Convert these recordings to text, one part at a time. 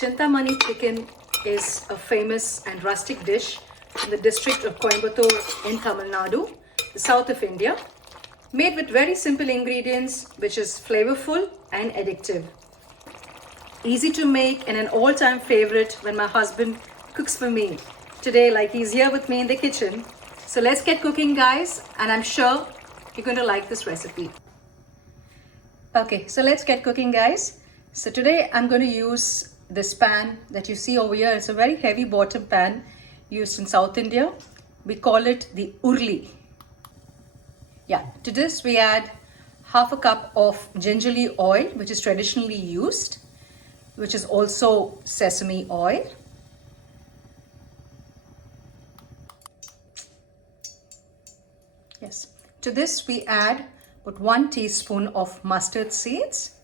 Chintamani chicken is a famous and rustic dish in the district of Coimbatore in Tamil Nadu, the south of India, made with very simple ingredients which is flavorful and addictive. Easy to make and an all-time favorite when my husband cooks for me. Today, like he's here with me in the kitchen. So let's get cooking, guys, and I'm sure you're going to like this recipe. Okay, so let's get cooking, guys. So today I'm going to use this pan that you see over here. It's a very heavy bottom pan used in South India. We call it the urli. Yeah, to this we add half a cup of gingerly oil, which is traditionally used, which is also sesame oil. Yes, to this we add about 1 teaspoon of mustard seeds.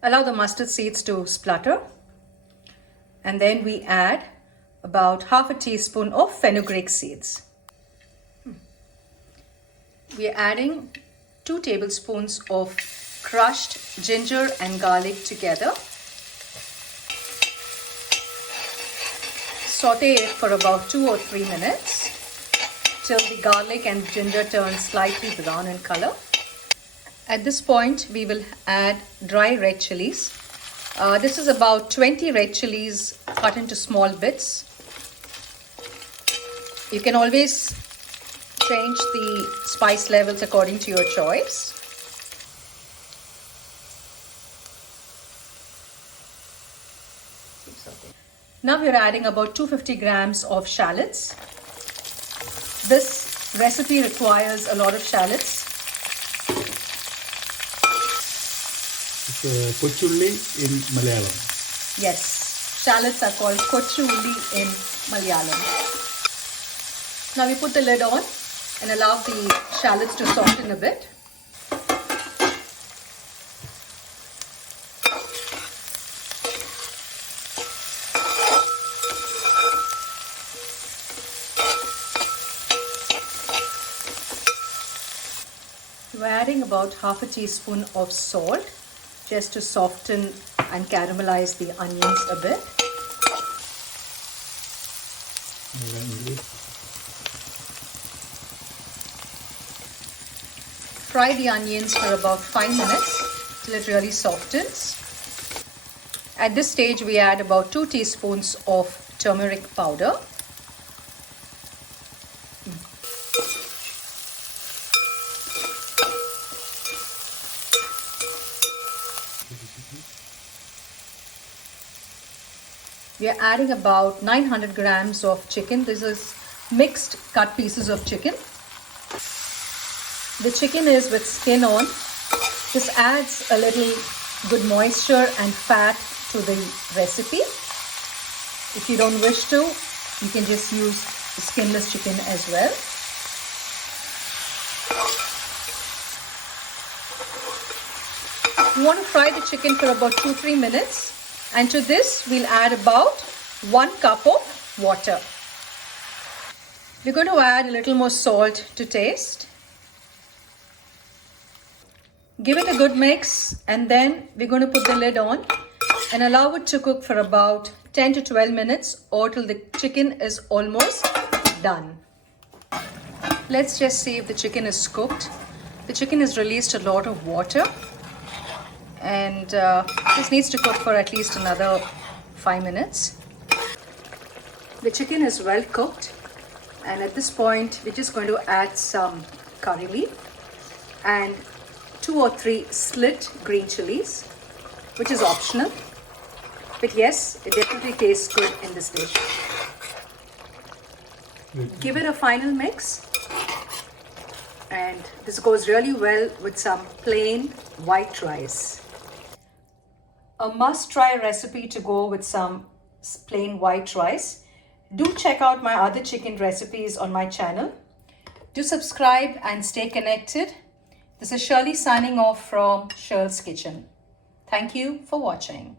Allow the mustard seeds to splutter, and then we add about half a teaspoon of fenugreek seeds. We are adding 2 tablespoons of crushed ginger and garlic together. Saute it for about 2 or 3 minutes till the garlic and ginger turn slightly brown in color. At this point, we will add dry red chilies. This is about 20 red chilies cut into small bits. You can always change the spice levels according to your choice. Now we are adding about 250 grams of shallots. This recipe requires a lot of shallots. It's kochulli in Malayalam. Yes, shallots are called kochulli in Malayalam. Now we put the lid on and allow the shallots to soften a bit. We're adding about half a teaspoon of salt just to soften and caramelize the onions a bit. Fry the onions for about 5 minutes till it really softens. At this stage, we add about 2 teaspoons of turmeric powder. We are adding about 900 grams of chicken. This is mixed cut pieces of chicken. The chicken is with skin on. This adds a little good moisture and fat to the recipe. If you don't wish to, you can just use the skinless chicken as well. You want to fry the chicken for about 2-3 minutes. And to this, we'll add about 1 cup of water. We're going to add a little more salt to taste. Give it a good mix, and then we're going to put the lid on and allow it to cook for about 10 to 12 minutes or till the chicken is almost done. Let's just see if the chicken is cooked. The chicken has released a lot of water, and this needs to cook for at least another 5 minutes. The chicken is well cooked, and at this point we're just going to add some curry leaf and 2 or 3 slit green chilies, which is optional, but yes, it definitely tastes good in this dish. Give it a final mix, and this goes really well with some plain white rice. A must-try recipe to go with some plain white rice. Do check out my other chicken recipes on my channel. Do subscribe and stay connected. This is Shirley signing off from Shirl's Kitchen. Thank you for watching.